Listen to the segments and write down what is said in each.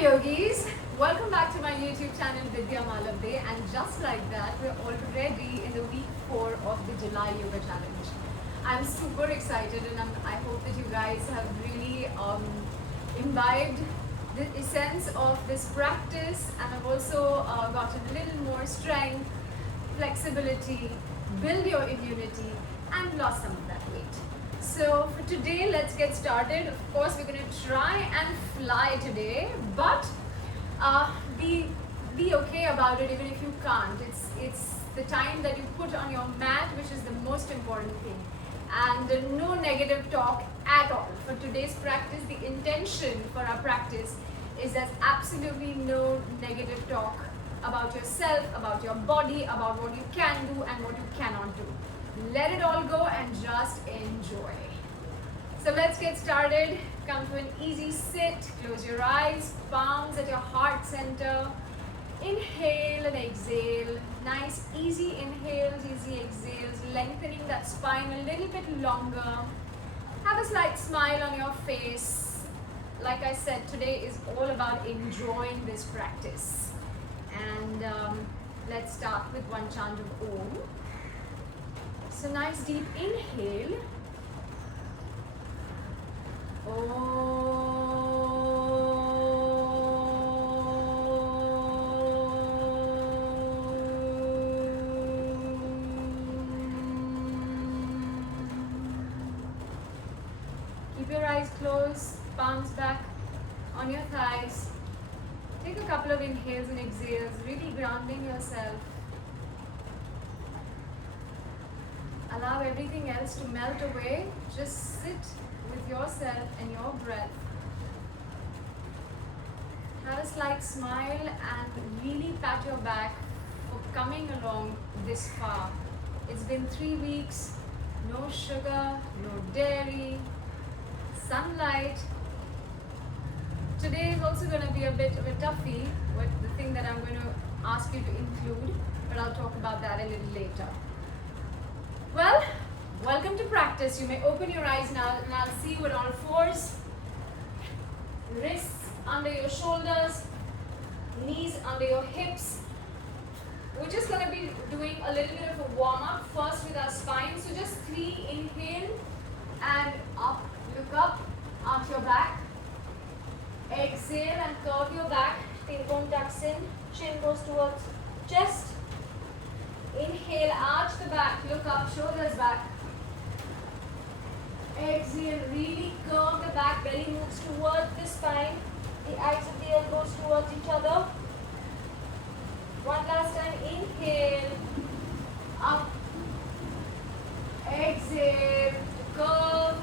yogis, welcome back to my YouTube channel VIDYAMALAVADE, and just like that we're already in the week 4 of the July Yoga Challenge. I'm super excited and I hope that you guys have really imbibed the essence of this practice and have also gotten a little more strength, flexibility, build your immunity and lost some of that weight. So for today, let's get started. Of course, we're going to try and fly today, but be okay about it even if you can't. It's the time that you put on your mat which is the most important thing, and no negative talk at all. For today's practice, the intention for our practice is there's absolutely no negative talk about yourself, about your body, about what you can do and what you cannot do. Let it all go and just enjoy. So let's get started. Come to an easy sit. Close your eyes, palms at your heart center. Inhale and exhale. Nice easy inhales, easy exhales, lengthening that spine a little bit longer. Have a slight smile on your face. Like I said, today is all about enjoying this practice. And let's start with one chant of Om. So nice deep inhale. Keep your eyes closed, palms back on your thighs. Take a couple of inhales and exhales, really grounding yourself. Allow everything else to melt away. Just sit with yourself and your breath. Have a slight smile and really pat your back for coming along this far. It's been 3 weeks, no sugar, no dairy, sunlight. Today is also going to be a bit of a toughie with the thing that I'm going to ask you to include, but I'll talk about that a little later. Well, welcome to practice. You may open your eyes now and I'll see you at all fours. Wrists under your shoulders, knees under your hips. We're just going to be doing a little bit of a warm-up first with our spine. So just 3 inhale and up, look up, arch your back. Exhale and curve your back. Tailbone tucks in, chin goes towards chest. Inhale, arch the back, look up, shoulders back. Exhale, really curve the back, belly moves towards the spine. The eyes of the elbows towards each other. One last time, inhale, up. Exhale, curve.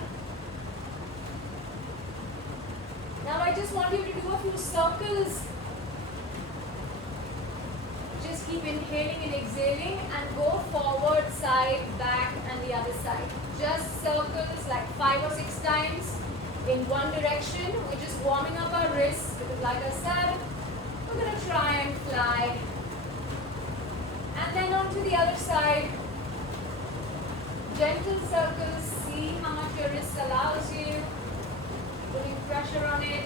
Now I just want you to do a few circles. Just keep inhaling and exhaling and go forward, side, back and the other side. Just circles like 5 or 6 times in one direction. We're just warming up our wrists because like I said, we're going to try and fly. And then on to the other side. Gentle circles. See how much your wrist allows you. Putting pressure on it.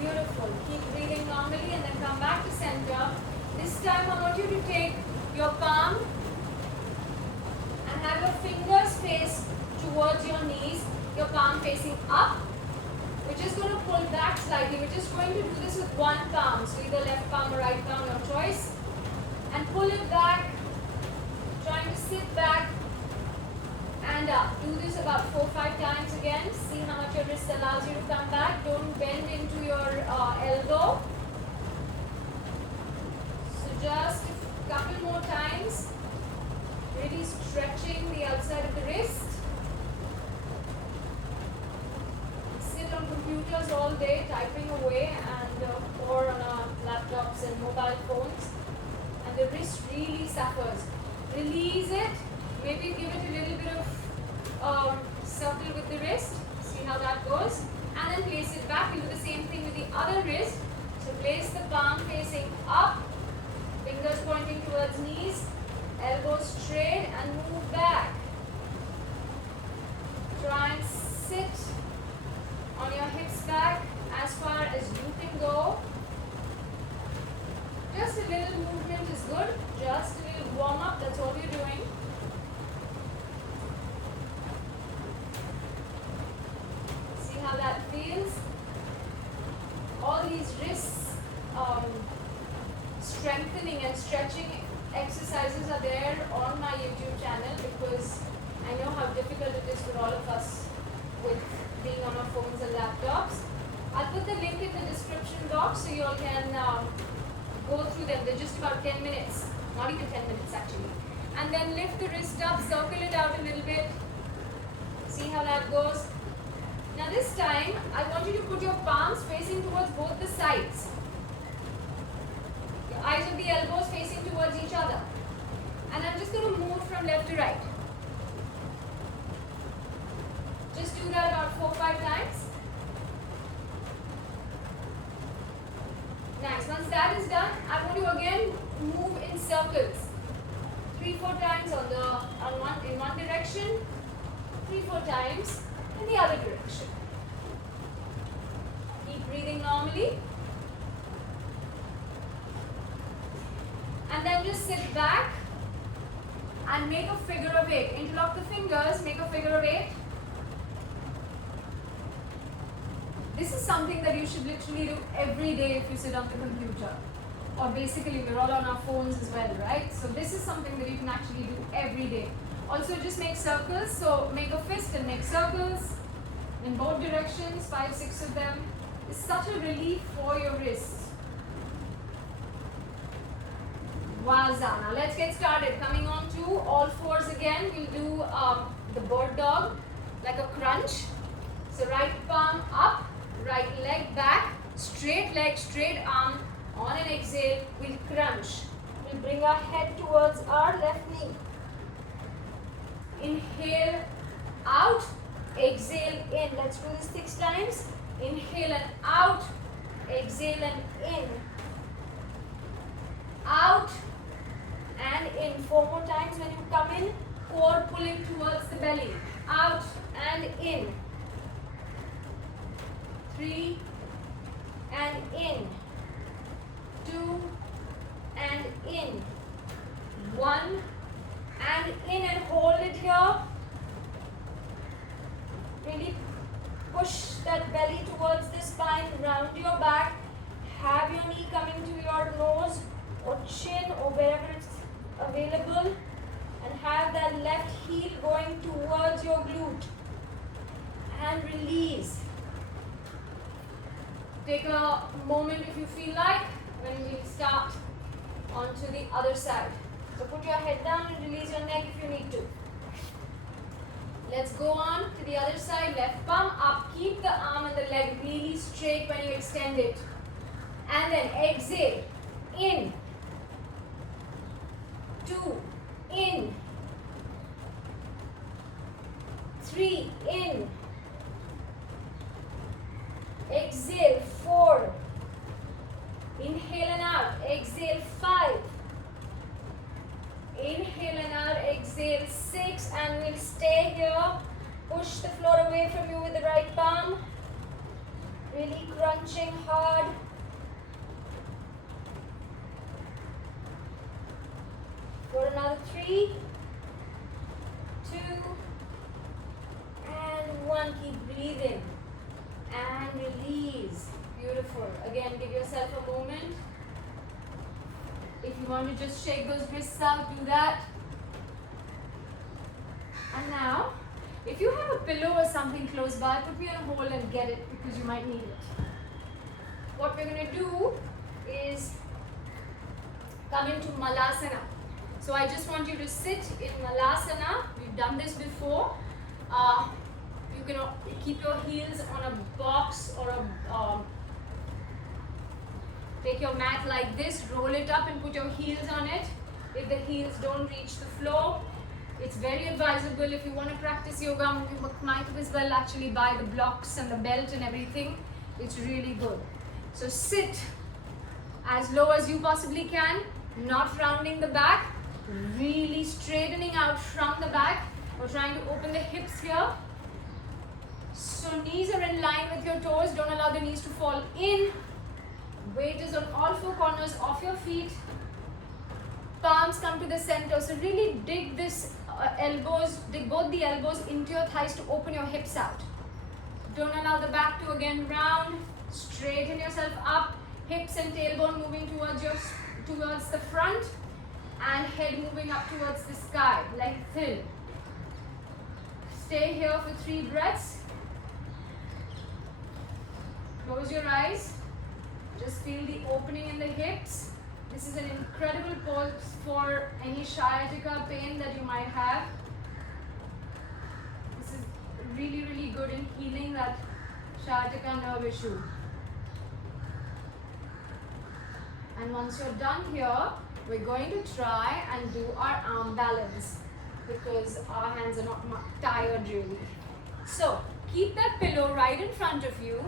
Beautiful. Keep breathing normally and then come back to center. This time I want you to take your palm and have your fingers face towards your knees, your palm facing up. We're just going to pull back slightly. We're just going to do this with one palm. So either left palm or right palm, your choice. And pull it back, trying to sit back and up. Do this about 4 or 5 times again. See how much your wrist allows you to come back. Don't bend into your elbow. So just a couple more times. Really stretching the outside of the wrist. Sit on computers all day, typing away, and or on laptops and mobile phones. And the wrist really suffers. Release it. Maybe give it a little bit of circle with the wrist. See how that goes. And then place it back. You do the same thing with the other wrist. So place the palm facing up. Fingers pointing towards knees. Elbows straight and move back. Try and sit back as far as you can go. Just a little movement is good. Just a little warm up, that's all you're doing. See how that feels? All these wrists strengthening and stretching exercises are there on my YouTube channel because I know how difficult it is for all of us with being on our phones and laptops. I'll put the link in the description box so you all can go through them. They're just about 10 minutes, not even 10 minutes actually. And then lift the wrist up, circle it out a little bit. See how that goes. Now this time, I want you to put your palms facing towards both the sides. Your eyes of the elbows facing towards each other. And I'm just going to move from left to right. Just do that about 4 or 5 times. Nice. Once that is done, I want to again move in circles. 3-4 times in one direction, 3-4 times in the other direction. Keep breathing normally. And then just sit back and make a figure of 8. Interlock the fingers, make a figure of 8. This is something that you should literally do every day if you sit on the computer. Or basically we're all on our phones as well, right? So this is something that you can actually do every day. Also just make circles. So make a fist and make circles in both directions, 5-6 of them. It's such a relief for your wrists. Wowza. Now let's get started. Coming on to all fours again. We'll do the bird dog, like a crunch. So right palm up, right leg back, straight leg, straight arm. On an exhale, we'll crunch. We'll bring our head towards our left knee. Inhale, out, exhale, in. Let's do this 6 times. Inhale and out, exhale and in. Out and in. 4 more times when you come in, core pulling towards the belly. Out and in. 3 and in. 2 and in. 1 and in, and hold it here. Really push that belly towards the spine, round your back. Have your knee coming to your nose or chin or wherever it's available, and have that left heel going towards your glute. And release. Take a moment if you feel like when we start onto the other side. So put your head down and release your neck if you need to. Let's go on to the other side. Left palm up. Keep the arm and the leg really straight when you extend it. And then exhale. In. 2. In. 3. In. Exhale. 4. Inhale and out. Exhale. 5. Inhale and out. Exhale. 6. And we'll stay here. Push the floor away from you with the right palm. Really crunching hard. For another 3, 2, and 1. Keep breathing. And release. Beautiful. Again, give yourself a moment. If you want to just shake those wrists out, do that. And now, if you have a pillow or something close by, put me on hold and get it because you might need it. What we're going to do is come into Malasana. So I just want you to sit in Malasana. We've done this before. You can keep your heels on a box or take your mat like this, roll it up and put your heels on it. If the heels don't reach the floor, it's very advisable. If you want to practice yoga, you might as well actually buy the blocks and the belt and everything. It's really good. So sit as low as you possibly can, not rounding the back, really straightening out from the back. We're trying to open the hips here. So knees are in line with your toes. Don't allow the knees to fall in. Weight is on all four corners of your feet. Palms come to the center. So really dig this elbows, dig both the elbows into your thighs to open your hips out. Don't allow the back to again round. Straighten yourself up. Hips and tailbone moving towards the front, and head moving up towards the sky. Lengthen. Stay here for 3 breaths. Close your eyes. Just feel the opening in the hips. This is an incredible pose for any sciatica pain that you might have. This is really, really good in healing that sciatica nerve issue. And once you're done here, we're going to try and do our arm balance because our hands are not tired really. So keep that pillow right in front of you.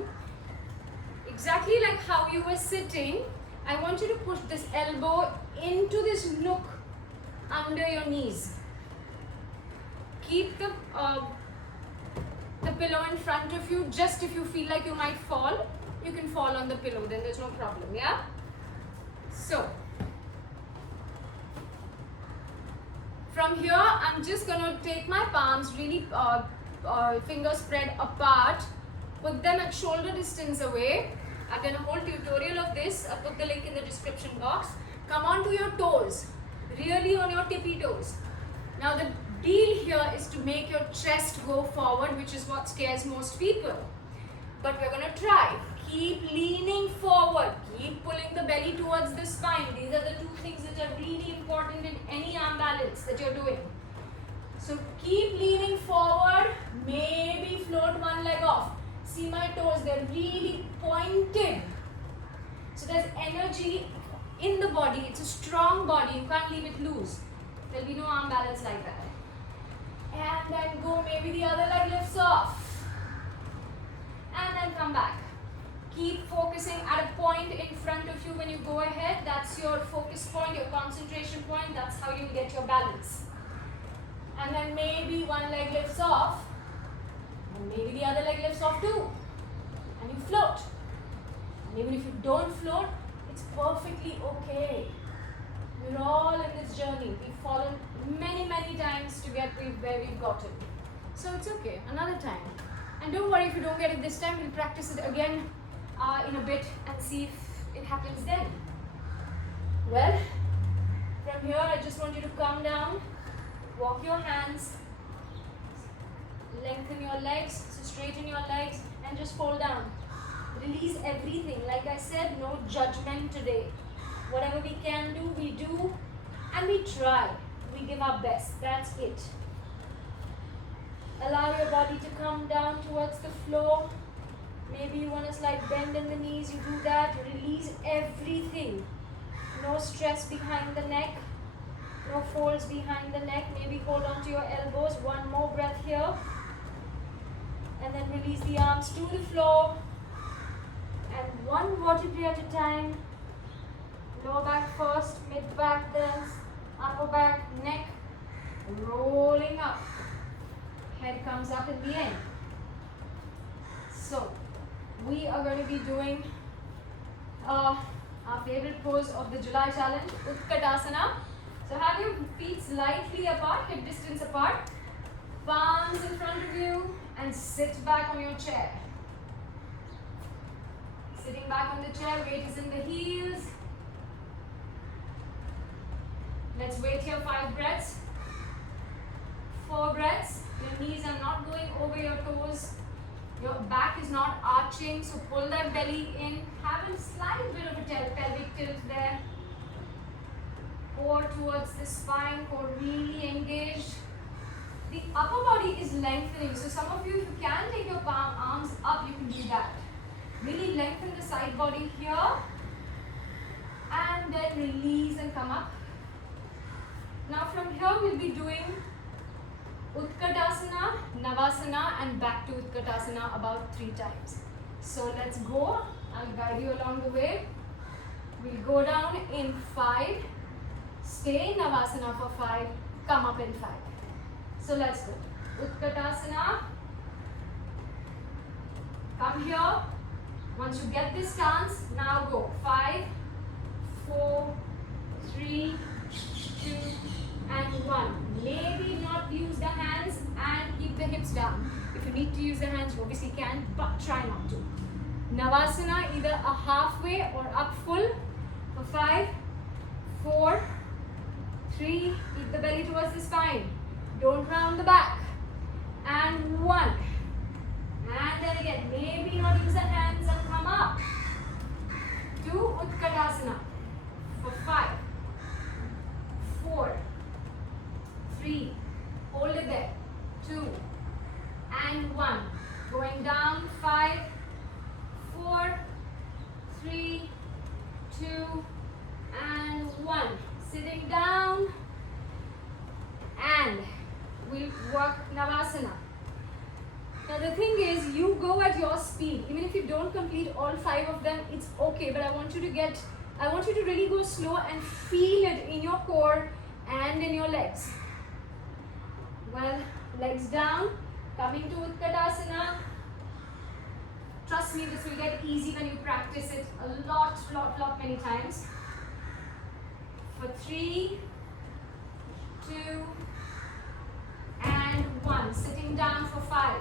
Exactly like how you were sitting, I want you to push this elbow into this nook under your knees. Keep the pillow in front of you. Just if you feel like you might fall, you can fall on the pillow, then there's no problem, yeah? So, from here, I'm just going to take my palms really fingers spread apart, put them at shoulder distance away. I've done a whole tutorial of this. I'll put the link in the description box. Come on to your toes, really on your tippy toes. Now the deal here is to make your chest go forward, which is what scares most people. But we're going to try. Keep leaning forward. Keep pulling the belly towards the spine. These are the 2 things that are really important in any arm balance that you're doing. So keep leaning forward. Maybe float one leg off. See my toes, they're really pointed. So there's energy in the body. It's a strong body. You can't leave it loose. There'll be no arm balance like that. And then go, maybe the other leg lifts off. And then come back. Keep focusing at a point in front of you when you go ahead. That's your focus point, your concentration point. That's how you get your balance. And then maybe one leg lifts off. And maybe the other leg lifts off too. And you float. And even if you don't float, it's perfectly okay. We're all in this journey. We've fallen many, many times to get where we've gotten. So it's okay. Another time. And don't worry if you don't get it this time. We'll practice it again in a bit and see if it happens then. Well, from here I just want you to come down, walk your hands, lengthen your legs, so straighten your legs and just fold down. Release everything. Like I said, no judgment today. Whatever we can do, we do, and we try. We give our best. That's it. Allow your body to come down towards the floor. Maybe you want to slight bend in the knees, you do that. Release everything. No stress behind the neck. No folds behind the neck. Maybe hold on to your elbows. One more breath here. And then release the arms to the floor. And one vertebrae at a time. Lower back first, mid back then, upper back, neck. Rolling up. Head comes up in the end. So, we are going to be doing our favorite pose of the July challenge, Utkatasana. So have your feet slightly apart, hip distance apart, palms in front of you, and sit back on your chair. Sitting back on the chair, weight is in the heels. Let's wait here 5 breaths. 4 breaths. Your knees are not going over your toes. Your back is not arching, so pull that belly in. Have a slight bit of a pelvic tilt there. Core towards the spine, core really engaged. The upper body is lengthening, so some of you, if you can take your arms up, you can do that. Really lengthen the side body here. And then release and come up. Now from here, we'll be doing Utkatasana, Navasana, and back to Utkatasana about 3 times. So let's go. I'll guide you along the way. We'll go down in 5, stay in Navasana for 5, come up in 5. So let's go. Utkatasana, From here, once you get this stance, now go 5, 4, 3, 2, and 1. Maybe not use the hands and keep the hips down. If you need to use the hands, you obviously can, but try not to. Navasana, either a halfway or up full for 5, 4, 3, keep the belly towards the spine. Don't round the back. And 1. And then again, maybe not use the hands and come up. 2, Utkatasana for 5, 4, 3, hold it there, 2, and 1. Going down, 5, 4, 3, 2, and 1. Sitting down, and we'll work Navasana. Now the thing is, you go at your speed. Even if you don't complete all 5 of them, it's okay. But I want you to really go slow and feel it in your core and in your legs. Well, legs down, coming to Utkatasana. Trust me, this will get easy when you practice it a lot many times. For 3, 2, and 1. Sitting down for 5,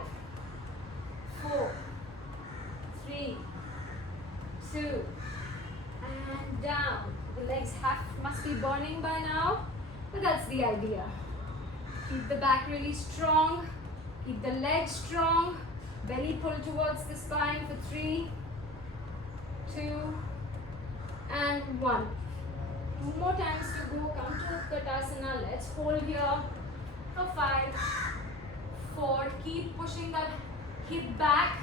4, 3, 2, and down. The legs must be burning by now, but that's the idea. Keep the back really strong, keep the legs strong, belly pull towards the spine for 3, 2, and 1. 2 more times to go. Come to Utkatasana. Let's hold here for 5, 4. Keep pushing that hip back.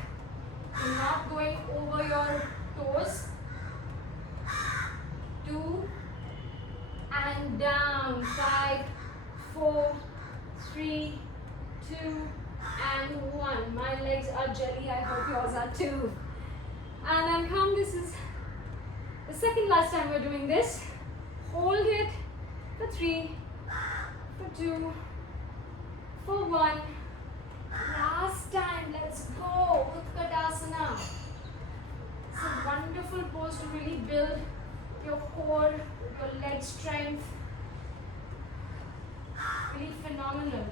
You're not going over your toes. 2, and down. 5, 4, 3, 2, and 1. My legs are jelly. I hope yours are too. And then come. This is the second last time we're doing this. Hold it for 3, for 2, for 1. Last time, let's go. Utkatasana. It's a wonderful pose to really build your core, your leg strength. Really phenomenal.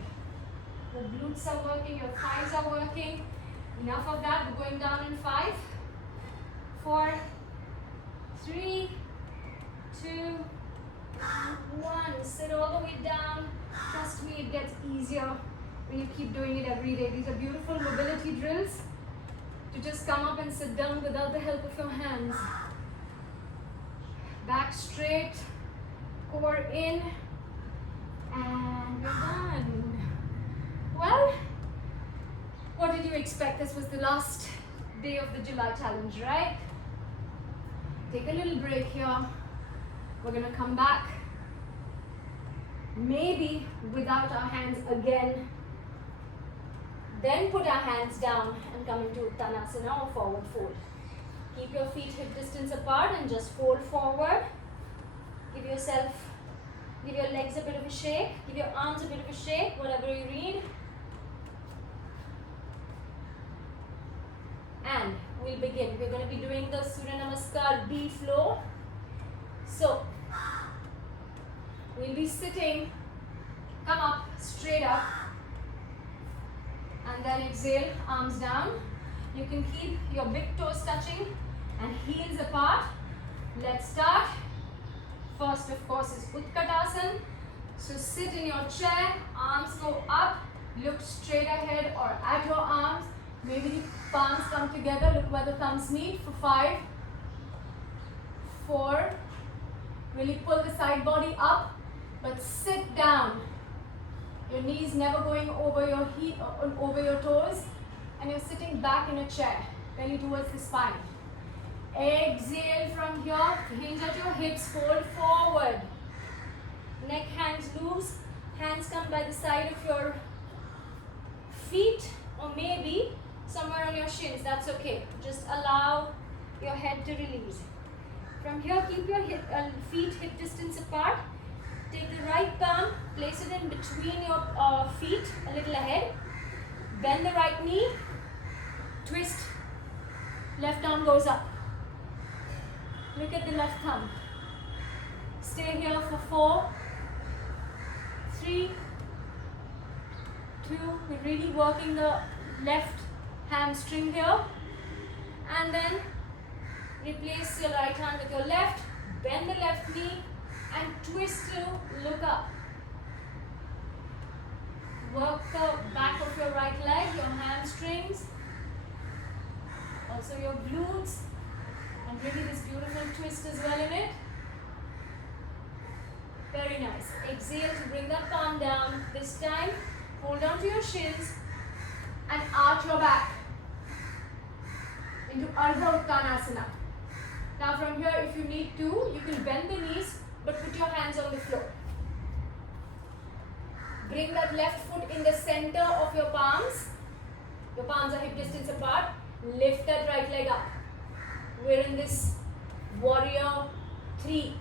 The glutes are working, your thighs are working. Enough of that. We're going down in 5, 4, 3, 2, 1. Sit all the way down. Trust me, it gets easier when you keep doing it every day. These are beautiful mobility drills to just come up and sit down without the help of your hands. Back straight, core in, and we're done. Well, what did you expect? This was the last day of the July challenge, right? Take a little break here. We're going to come back, maybe without our hands again. Then put our hands down and come into Uttanasana or forward fold. Keep your feet hip distance apart and just fold forward. Give your legs a bit of a shake. Give your arms a bit of a shake, whatever you need. And we'll begin. We're going to be doing the Surya Namaskar B flow. So, we'll be sitting, come up, straight up, and then exhale, arms down. You can keep your big toes touching and heels apart. Let's start. First, of course, is Utkatasana. So sit in your chair, arms go up, look straight ahead or at your arms. Maybe the palms come together, look where the thumbs meet for 5, 4. Really pull the side body up, but sit down. Your knees never going over your over your toes, and you're sitting back in a chair, belly towards the spine. Exhale from here, hinge at your hips, fold forward. Neck hangs loose, hands come by the side of your feet, or maybe somewhere on your shins, that's okay. Just allow your head to release. From here, keep your feet hip distance apart. Take the right palm, place it in between your feet, a little ahead. Bend the right knee, twist Left arm goes up. Look at the left thumb. Stay here for 4, 3, 2. We're really working the left hamstring here. And then replace your right hand with your left. Bend the left knee and twist to look up. Work the back of your right leg, your hamstrings, also your glutes, and really this beautiful twist as well in it. Very nice. Exhale to bring that palm down. This time, hold on to your shins and arch your back into Ardha Uttanasana. Now from here, if you need to, you can bend the knees but put your hands on the floor. Bring that left foot in the center of your palms. Your palms are hip distance apart. Lift that right leg up. We're in this warrior 3.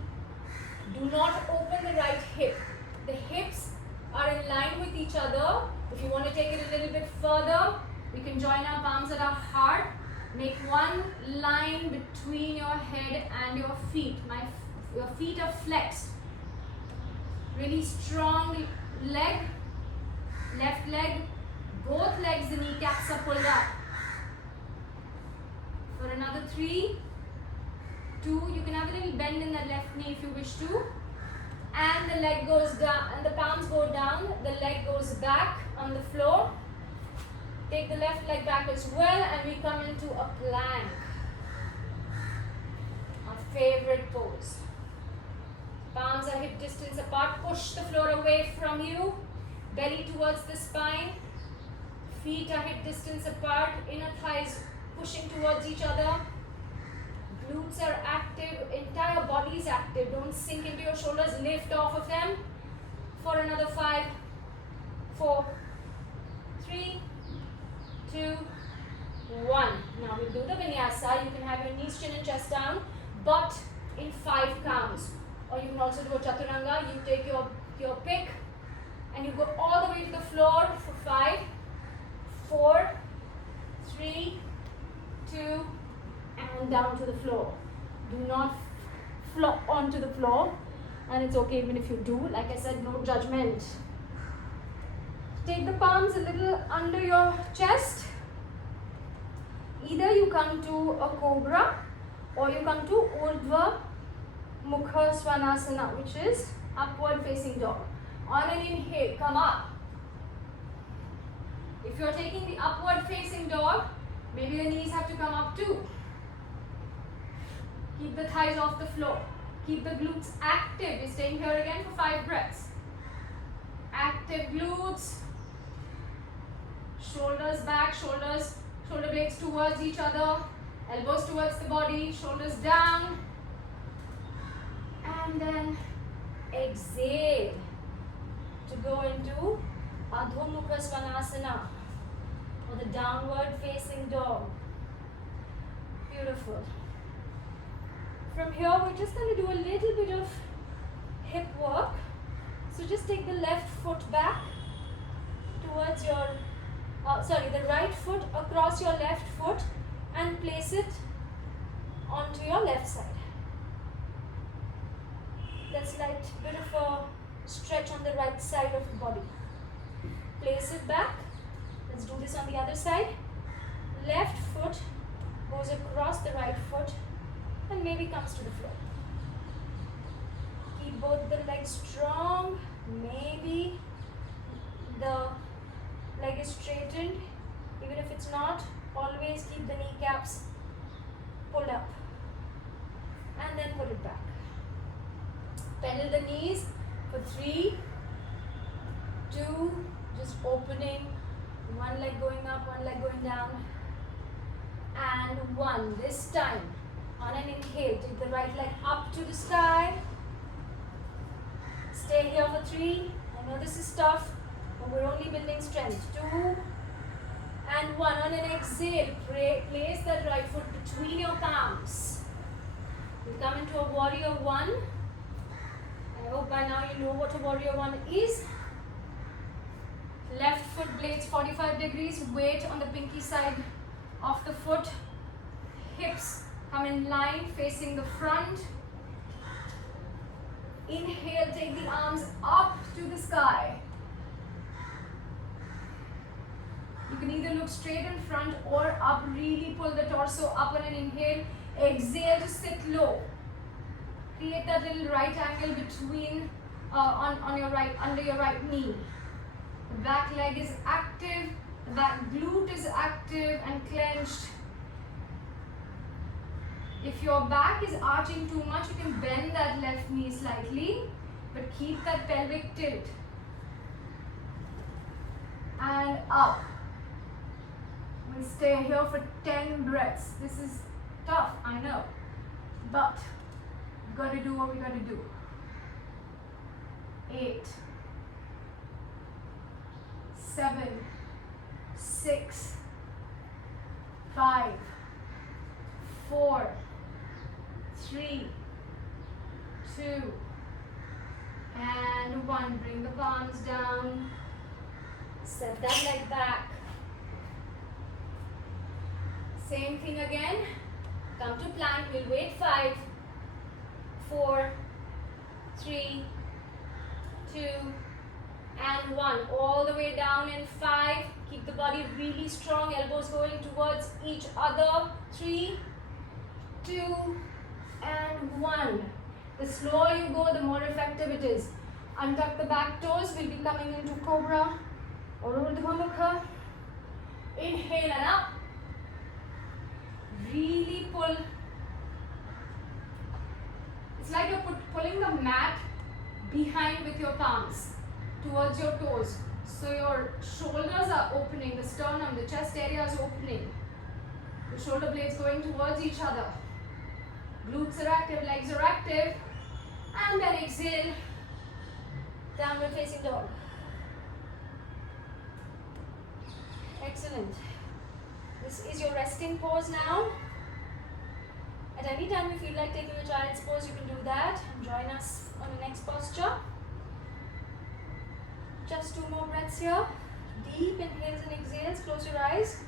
Do not open the right hip. The hips are in line with each other. If you want to take it a little bit further, we can join our palms at our heart. Make one line between your head and your feet. Your feet are flexed. Really strong leg, left leg, both legs, the kneecaps are pulled up. For another 3, 2, you can have a little bend in the left knee if you wish to. And the leg goes down, and the palms go down, the leg goes back on the floor. Take the left leg back as well, and we come into a plank. Our favorite pose. Palms are hip distance apart. Push the floor away from you. Belly towards the spine. Feet are hip distance apart. Inner thighs pushing towards each other. Glutes are active. Entire body is active. Don't sink into your shoulders. Lift off of them. For another 5, 4, 3, 2, 1. Now we'll do the vinyasa. You can have your knees, chin and chest down, but in 5 counts. Or you can also do a chaturanga. You take your pick and you go all the way to the floor for 5, 4, 3, 2, and down to the floor. Do not flop onto the floor, and it's okay even if you do. Like I said, no judgment. Take the palms a little under your chest. Either you come to a cobra or you come to Urdhva Mukha Svanasana, which is upward facing dog. On an inhale, come up. If you're taking the upward facing dog, maybe the knees have to come up too. Keep the thighs off the floor. Keep the glutes active. We're staying here again for 5 breaths. Active glutes. Shoulders back, shoulder blades towards each other. Elbows towards the body, shoulders down. And then exhale to go into Adho Mukha Svanasana, or the downward facing dog. Beautiful. From here, we're just going to do a little bit of hip work. So just take the left foot back towards your, the right foot across your left foot and place it onto your left side. That's like a bit of a stretch on the right side of the body. Place it back. Let's do this on the other side. Left foot goes across the right foot and maybe comes to the floor. Keep both the legs strong. Maybe the leg is straightened. Even if it's not, always keep the kneecaps pulled up. And then put it back. Pedal the knees for 3, 2, just opening, one leg going up, one leg going down, and 1. This time, on an inhale, take the right leg up to the sky. Stay here for 3. I know this is tough, but we're only building strength. 2 and 1. On an exhale, place that right foot between your palms. We'll come into a warrior 1. I hope by now you know what a warrior 1 is. Left foot blades 45 degrees, weight on the pinky side of the foot. Come in line, facing the front. Inhale, take the arms up to the sky. You can either look straight in front or up, really pull the torso up on an inhale. Exhale to sit low. Create that little right angle between, on your right, under your right knee. The back leg is active, the back glute is active and clenched. If your back is arching too much, you can bend that left knee slightly, but keep that pelvic tilt. And up. We stay here for 10 breaths. This is tough, I know, but we've got to do what we got to do. 8, 7, 6, 5, 4, 3, 2, and 1. Bring the palms down. Step that leg back. Same thing again. Come to plank. We'll wait. 5, 4, 3, 2, and 1. All the way down in 5. Keep the body really strong. Elbows going towards each other. 3, 2, and 1. The slower you go, the more effective it is. Untuck the back toes. We'll be coming into Cobra or Urdhva Mukha. Inhale and up. Really pull. It's like you're pulling the mat behind with your palms towards your toes. So your shoulders are opening, the sternum, the chest area is opening. The shoulder blades going towards each other. Glutes are active, legs are active. And then exhale, downward facing dog. Excellent. This is your resting pose now. At any time you feel like taking a child's pose, you can do that. And join us on the next posture. Just 2 more breaths here. Deep inhales and exhales. Close your eyes.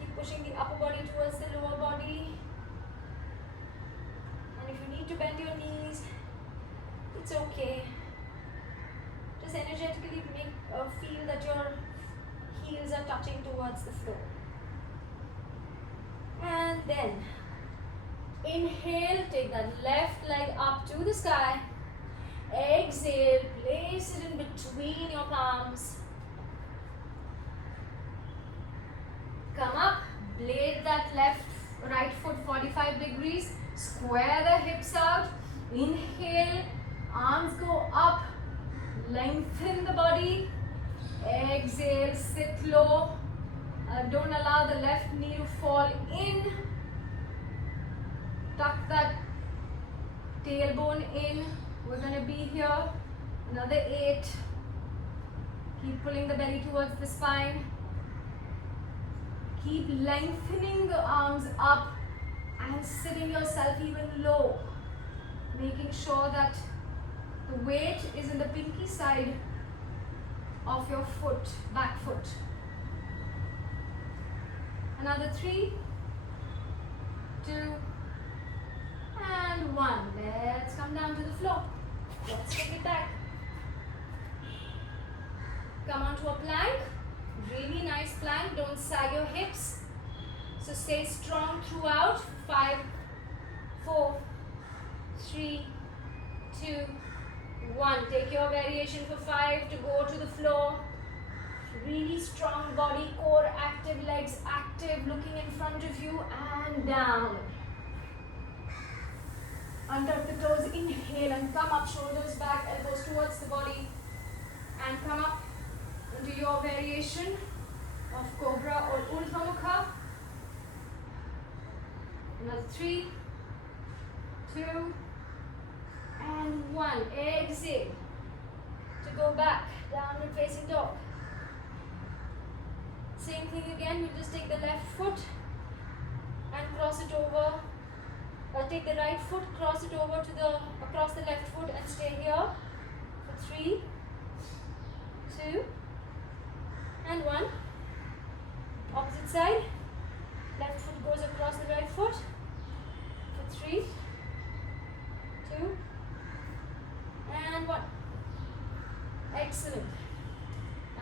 Keep pushing the upper body towards the lower body. And if you need to bend your knees, it's okay. Just energetically feel that your heels are touching towards the floor. And then inhale, take that left leg up to the sky. Exhale, place it in between your palms. Come up, blade that right foot 45 degrees. Square the hips out. Inhale, arms go up. Lengthen the body. Exhale, sit low. Don't allow the left knee to fall in. Tuck that tailbone in. We're going to be here. Another 8. Keep pulling the belly towards the spine. Keep lengthening the arms up and sitting yourself even low. Making sure that the weight is in the pinky side of your foot, back foot. Another 3, 2, and 1. Let's come down to the floor. Let's take it back. Come onto a plank. Really nice plank. Don't sag your hips. So stay strong throughout. 5, 4, 3, 2, 1. Take your variation for 5 to go to the floor. Really strong body, core active, legs active, looking in front of you and down. Untuck the toes, inhale and come up, shoulders back, elbows towards the body. And come up into your variation of Cobra or Urdhva Mukha. Another 3, 2, and 1. Exhale to go back, downward facing dog. Same thing again, we'll just take the left foot and cross it over. Take the right foot, cross it over to across the left foot and stay here for 3, 2, and 1. Opposite side. Left foot goes across the right foot. 3, 2, and 1. Excellent.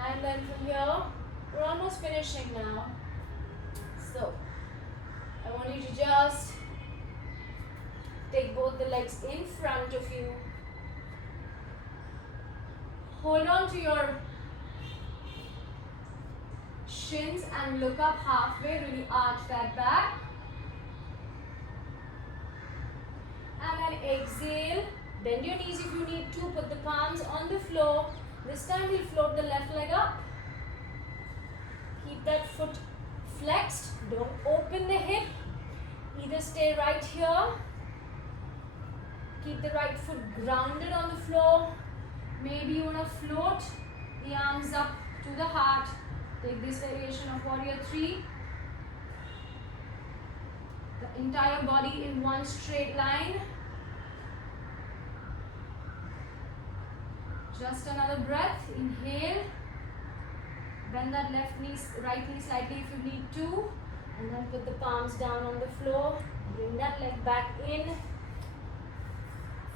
And then from here, we're almost finishing now. So, I want you to just take both the legs in front of you. Hold on to your shins and look up halfway, really arch that back. And then exhale, bend your knees if you need to, put the palms on the floor. This time we'll float the left leg up. Keep that foot flexed, don't open the hip. Either stay right here, keep the right foot grounded on the floor. Maybe you want to float the arms up to the heart. Take this variation of warrior 3. The entire body in one straight line. Just another breath. Inhale. Bend that left knee, right knee slightly if you need to. And then put the palms down on the floor. Bring that leg back in.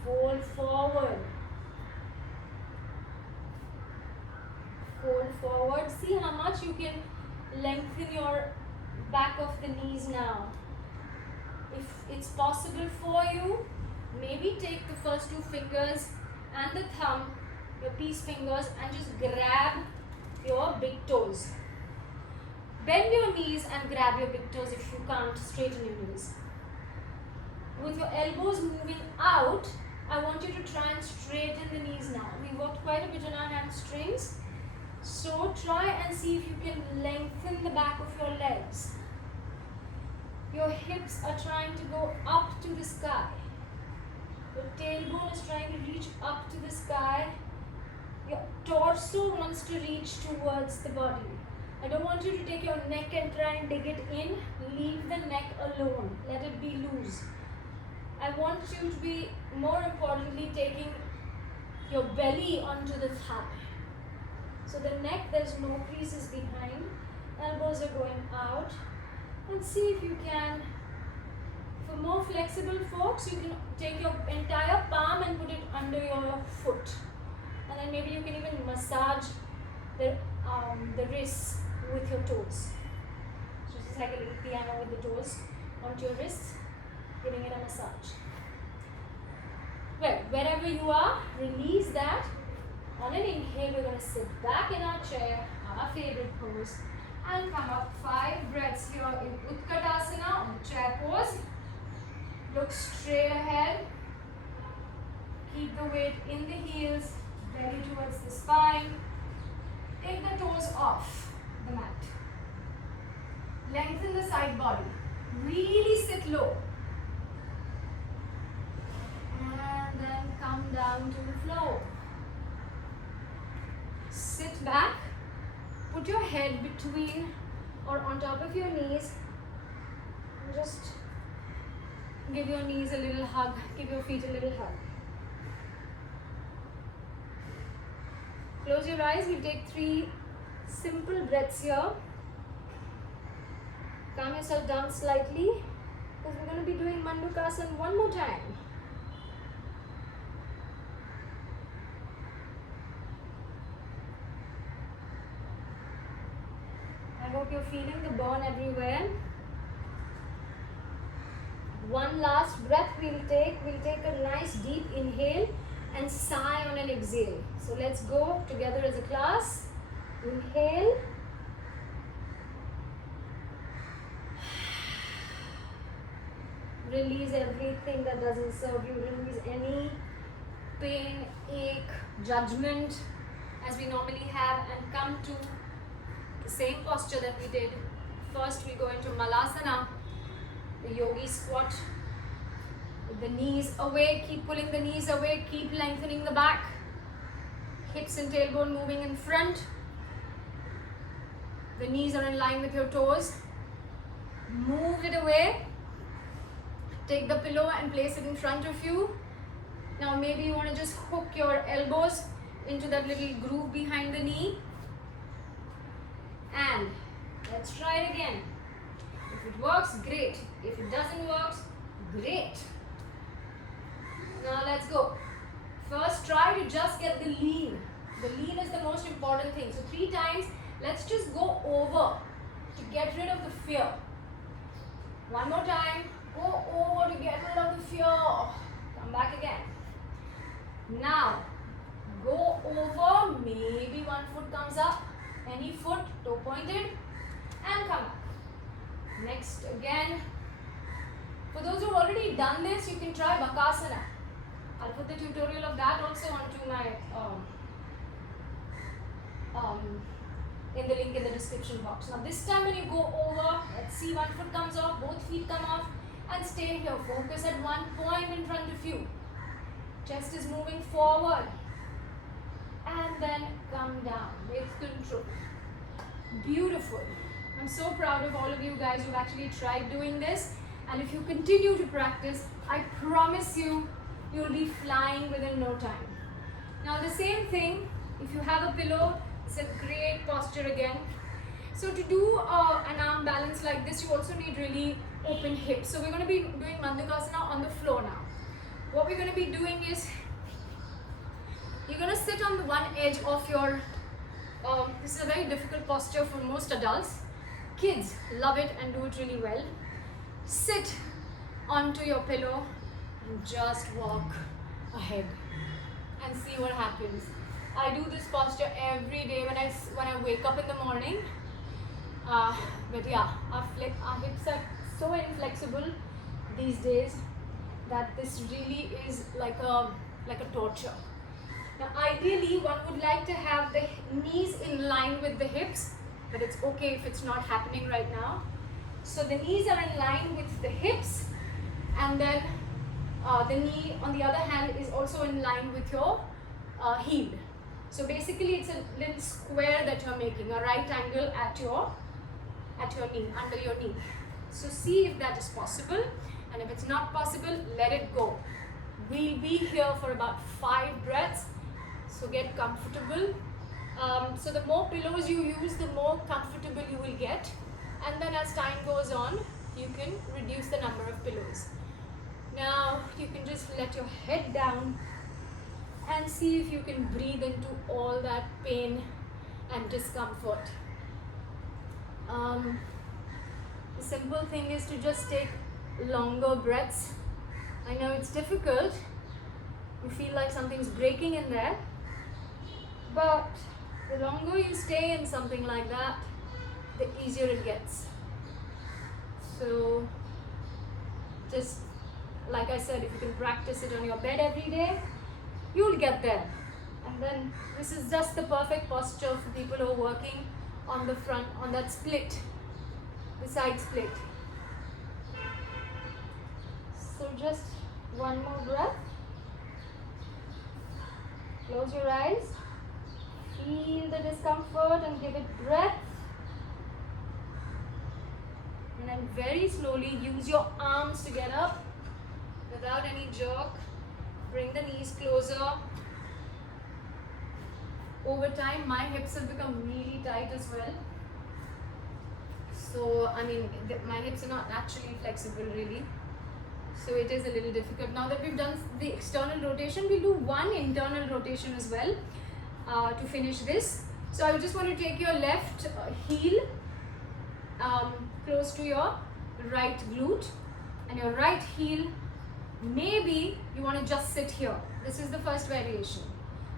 Fold forward. Fold forward. See how much you can lengthen your back of the knees now. If it's possible for you, maybe take the first 2 fingers and the thumb, your peace fingers, and just grab your big toes. Bend your knees and grab your big toes if you can't straighten your knees. With your elbows moving out, I want you to try and straighten the knees now. We worked quite a bit on our hamstrings. So try and see if you can lengthen the back of your legs. Your hips are trying to go up to the sky. Your tailbone is trying to reach up to the sky. Your torso wants to reach towards the body. I don't want you to take your neck and try and dig it in. Leave the neck alone. Let it be loose. I want you to be, more importantly, taking your belly onto the thigh. So the neck, there's no creases behind. Elbows are going out. And see if you can, for more flexible folks, you can take your entire palm and put it under your foot. And then maybe you can even massage the wrists with your toes. So it's like a little piano with the toes onto your wrists, giving it a massage. Well, wherever you are, release that. On an inhale, we're going to sit back in our chair, our favorite pose, and come up 5 breaths here in Utkatasana on the chair pose. Look straight ahead. Keep the weight in the heels, belly towards the spine. Take the toes off the mat. Lengthen the side body. Really sit low. And then come down to the floor. Sit back. Put your head between or on top of your knees. And just give your knees a little hug. Give your feet a little hug. Close your eyes. We'll take 3 simple breaths here. Calm yourself down slightly because we're going to be doing Mandukasana one more time. I hope you're feeling the burn everywhere. One last breath we'll take. We'll take a nice deep inhale and sigh on an exhale. So let's go together as a class. Inhale. Release everything that doesn't serve you. Release any pain, ache, judgment as we normally have, and come to the same posture that we did. First we go into Malasana, the yogi squat with the knees away. Keep pulling the knees away, keep lengthening the back, hips and tailbone moving in front. The knees are in line with your toes. Move it away. Take the pillow and place it in front of you. Now maybe you want to just hook your elbows into that little groove behind the knee. And let's try it again. If it works, great. If it doesn't work, Great. Now let's go. First, try to just get the lean. The lean is the most important thing. So 3 times, let's just go over to get rid of the fear. One more time, go over to get rid of the fear. Come back again. Now, go over, maybe one foot comes up, any foot, toe pointed, and come back. Next again. For those who have already done this, you can try Bakasana. I'll put the tutorial of that also onto my in the link in the description box. Now this time when you go over, let's see, one foot comes off, both feet come off, and stay here. Focus at one point in front of you. Chest is moving forward. And then come down with control. Beautiful. I'm so proud of all of you guys who've actually tried doing this. And if you continue to practice, I promise you, you'll be flying within no time. Now the same thing, if you have a pillow, it's a great posture again. So to do an arm balance like this, you also need really open hips. So we're going to be doing Bandhukasana on the floor now. What we're going to be doing is, you're going to sit on the one edge of your, this is a very difficult posture for most adults. Kids love it and do it really well. Sit onto your pillow and just walk ahead and see what happens. I do this posture every day when I wake up in the morning. But yeah, our hips are so inflexible these days that this really is like a torture. Now ideally one would like to have the knees in line with the hips, but it's okay if it's not happening right now. So the knees are in line with the hips, and then the knee on the other hand is also in line with your heel. So basically it's a little square that you're making, a right angle at your knee, under your knee. So see if that is possible, and if it's not possible, let it go. We'll be here for about 5 breaths, so get comfortable. So the more pillows you use, the more comfortable you will get, and then as time goes on, you can reduce the number of pillows. Now you can just let your head down and see if you can breathe into all that pain and discomfort. The simple thing is to just take longer breaths. I know it's difficult. You feel like something's breaking in there, but the longer you stay in something like that, the easier it gets. So just like I said, if you can practice it on your bed every day, you'll get there. And then this is just the perfect posture for people who are working on the front, on that split, the side split. So just one more breath. Close your eyes. Feel the discomfort and give it breath. And then very slowly use your arms to get up without any jerk. Bring the knees closer. Over time, my hips have become really tight as well. So, I mean, my hips are not naturally flexible really. So it is a little difficult. Now that we've done the external rotation, we'll do one internal rotation as well to finish this. So I just want to take your left heel close to your right glute, and your right heel, maybe you want to just sit here. This is the first variation.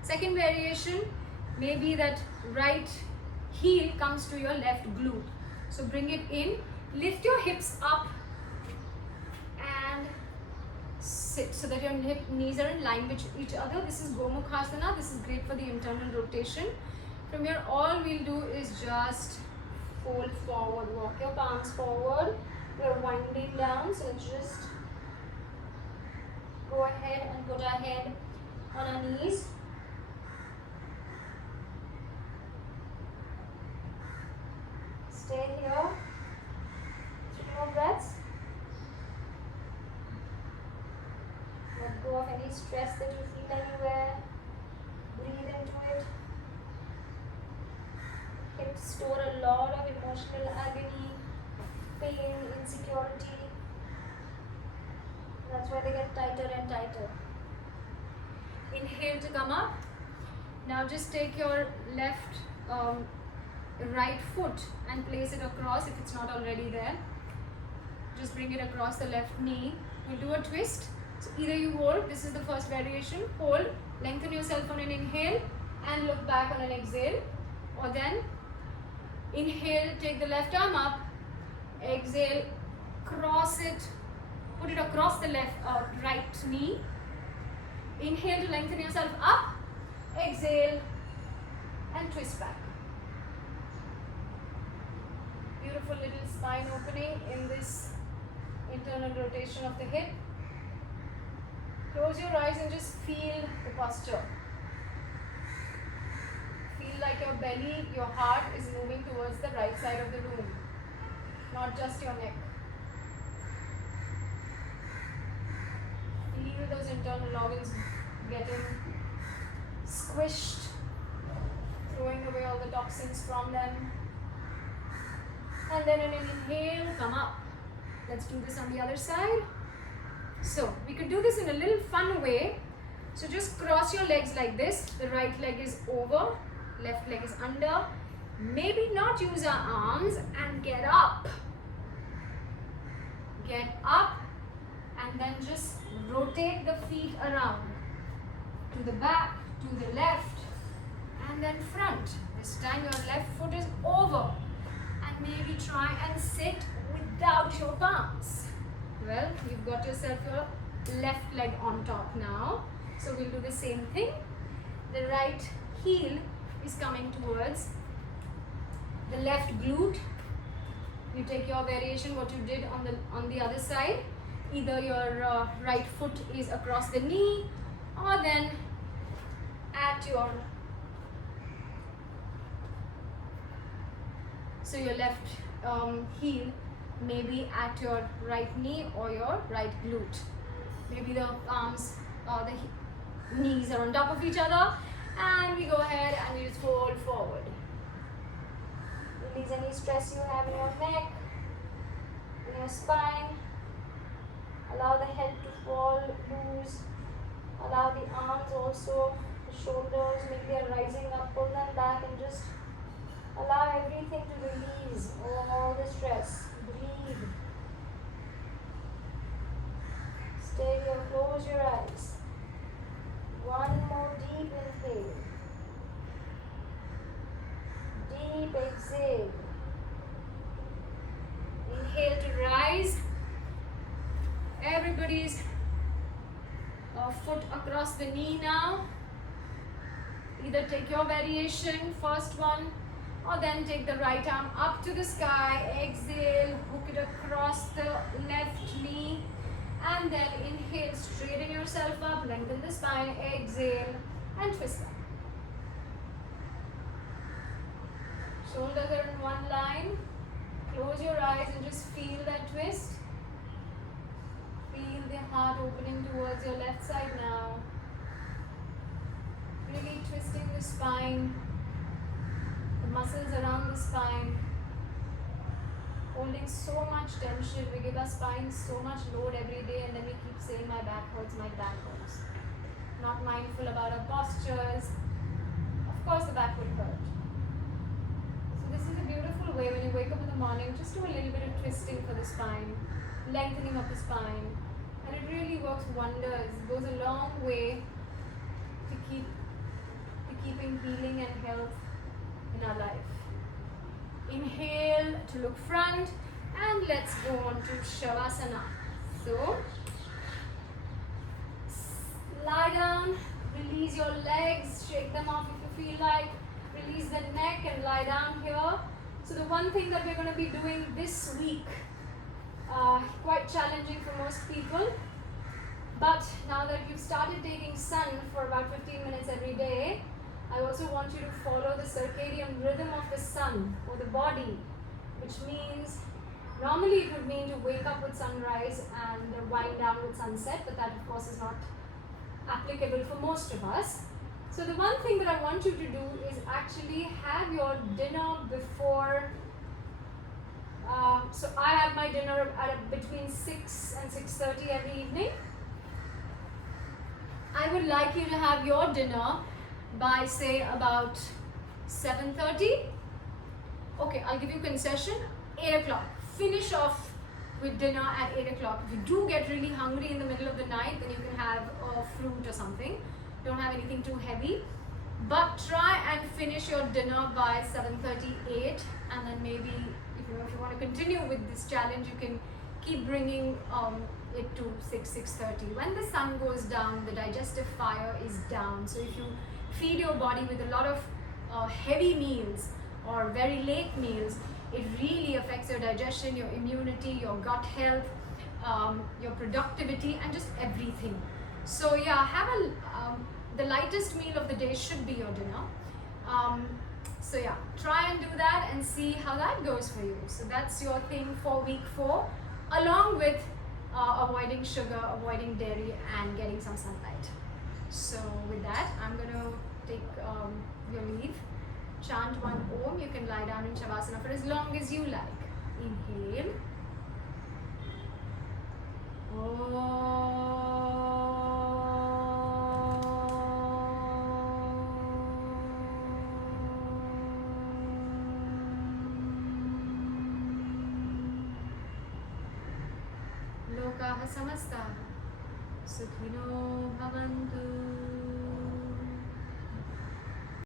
Second variation, maybe that right heel comes to your left glute. So bring it in, lift your hips up and sit so that your knees are in line with each other. This is Gomukhasana. This is great for the internal rotation. From here, all we'll do is just fold forward, walk your palms forward. We're winding down, so let's just go ahead and put our head on our knees. Stay here. 3 more breaths. Let go of any stress that you feel anywhere. Breathe into it. Hips store a lot of emotional. emotional agony, pain, insecurity. That's why they get tighter and tighter. Inhale to come up. Now just take your left right foot and place it across if it's not already there. Just bring it across the left knee. We'll do a twist. So either you hold, this is the first variation, hold, lengthen yourself on an inhale and look back on an exhale. Or then inhale, take the left arm up, exhale, cross it, put it across the right knee. Inhale to lengthen yourself up, exhale and twist back. Beautiful little spine opening in this internal rotation of the hip. Close your eyes and just feel the posture. Feel like your belly, your heart is moving towards the right side of the room, not just your neck. Feel those internal organs getting squished, throwing away all the toxins from them. And then an inhale, come up. Let's do this on the other side. So we could do this in a little fun way. So just cross your legs like this. The right leg is over, left leg is under. Maybe not use our arms and get up. Get up and then just rotate the feet around. To the back, to the left, and then front. This time your left foot is over. And maybe try and sit without your palms. Well, you've got yourself your left leg on top now. So we'll do the same thing. The right heel is coming towards the left glute. You take your variation, what you did on the other side. Either your right foot is across the knee, or then at your left heel maybe at your right knee or your right glute. Maybe the arms or the knees are on top of each other, and we go ahead and we just fold forward. Release any stress you have in your neck, in your spine. Allow the head to fall loose. Allow the arms also, the shoulders, maybe they are rising up, pull them back and just allow everything to release all the stress. Breathe. Stay here, close your eyes. One more deep inhale. Deep exhale. Inhale to rise. Everybody's foot across the knee now. Either take your variation, first one, or then take the right arm up to the sky. Exhale, hook it across the left knee, and then inhale, straighten yourself up, lengthen the spine, exhale, and twist back. Shoulders are in one line. Close your eyes and just feel that twist. Feel the heart opening towards your left side now. Really twisting the spine, the muscles around the spine, holding so much tension. We give our spine so much load every day, and then we keep saying my back hurts, my back hurts. Not mindful about our postures. Of course the back will hurt. So this is a beautiful way when you wake up in the morning, just do a little bit of twisting for the spine, lengthening of the spine, and it really works wonders. It goes a long way to keeping healing and health in our life. Inhale to look front, and let's go on to Shavasana. So lie down, release your legs, shake them off if you feel like, release the neck and lie down here. So the one thing that we're going to be doing this week, quite challenging for most people, but now that you've started taking sun for about 15 minutes every day, I also want you to follow the circadian rhythm of the sun or the body, which means normally it would mean to wake up with sunrise and wind down with sunset, but that of course is not applicable for most of us. So the one thing that I want you to do is actually have your dinner before. So I have my dinner at between 6 and 6:30 every evening. I would like you to have your dinner by say about 7:30. Okay, I'll give you concession, 8 o'clock. Finish off with dinner at 8 o'clock. If you do get really hungry in the middle of the night, then you can have a fruit or something. Don't have anything too heavy. But try and finish your dinner by 7:38, and then maybe if you want to continue with this challenge, you can keep bringing it to 6:30. When the sun goes down, the digestive fire is down. So if you feed your body with a lot of heavy meals or very late meals, it really affects your digestion, your immunity, your gut health, your productivity, and just everything. So yeah, have the lightest meal of the day should be your dinner. So yeah, try and do that and see how that goes for you. So that's your thing for week 4, along with avoiding sugar, avoiding dairy, and getting some sunlight. So with that, I'm going to take your leave. Chant one Om. You can lie down in Shavasana for as long as you like. Inhale. Lokaha samastaha sukhino bhavantu.